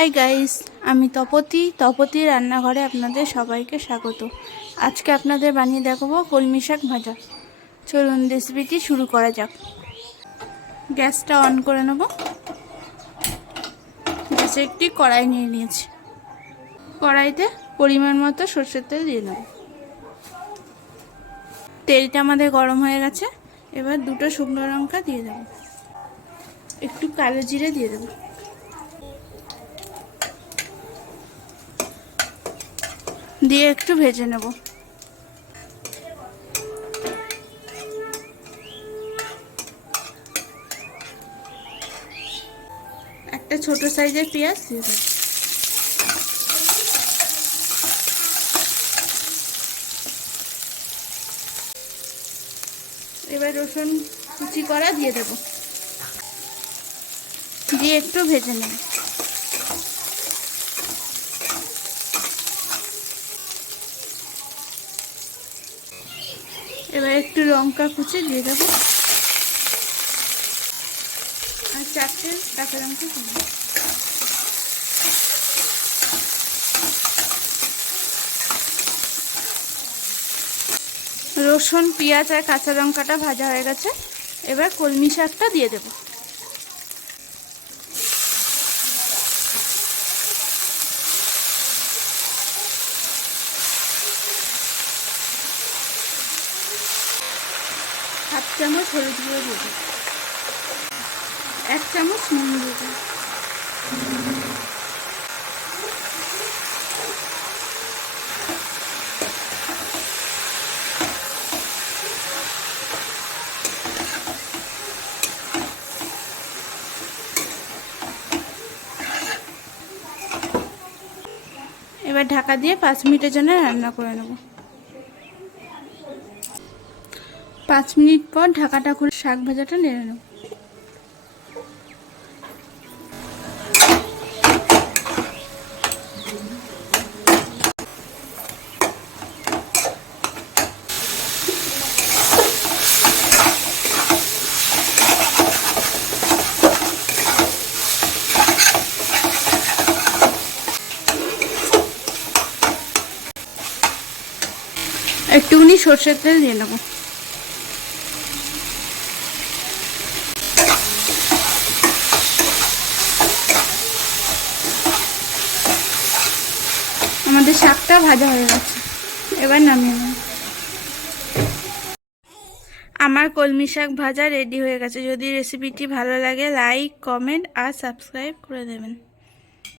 Hi guys, আমি তপতি রান্নাঘরে আপনাদের সবাইকে স্বাগত। আজকে আপনাদের বানিয়ে দেখাবো কলমি শাক ভাজা। চলুন রেসিপিটি শুরু করা যাক। গ্যাসটা অন করে নেব। গ্যাসে একটি কড়াই নিয়ে নিয়েছি। কড়াইতে পরিমাণ মতো সরষের তেল দিয়ে নেব। তেলটা আমাদের গরম হয়ে গেছে। এবার দুটো শুকনো লঙ্কা দিয়ে দেব, একটু কালো জিরে দিয়ে দেব, দিয়ে একটু ভেজে নেব। একটা ছোট সাইজের পেঁয়াজ দিয়ে দেব। এবার রসুন কুচি করা দিয়ে দেব, দিয়ে একটু ভেজে নেব। এবার একটু লঙ্কা কুচি দিয়ে দেবো আর 4টে কাঁচা লঙ্কা কুচি। রসুন, পেঁয়াজ আর কাঁচা লঙ্কাটা ভাজা হয়ে গেছে। এবার কলমি শাকটা দিয়ে দেব। হাফ চামচ হলুদ গুঁড়ো দিয়ে দেব, 1 চামচ নুন দিয়ে দেব। এবার ঢাকা দিয়ে 5 মিনিটের জন্য রান্না করে নেব। 5 মিনিট পর ঢাকাটা খুলে শাক ভাজাটা নেড়ে নেব। একটুখানি সরষের তেল দিয়ে নেব। আমাদের শাকটা ভাজা হয়ে গেছে, এবার নামিয়ে নেব। আমার কলমি শাক ভাজা রেডি হয়ে গেছে। যদি রেসিপিটি ভালো লাগে লাইক, কমেন্ট আর সাবস্ক্রাইব করে দেবেন।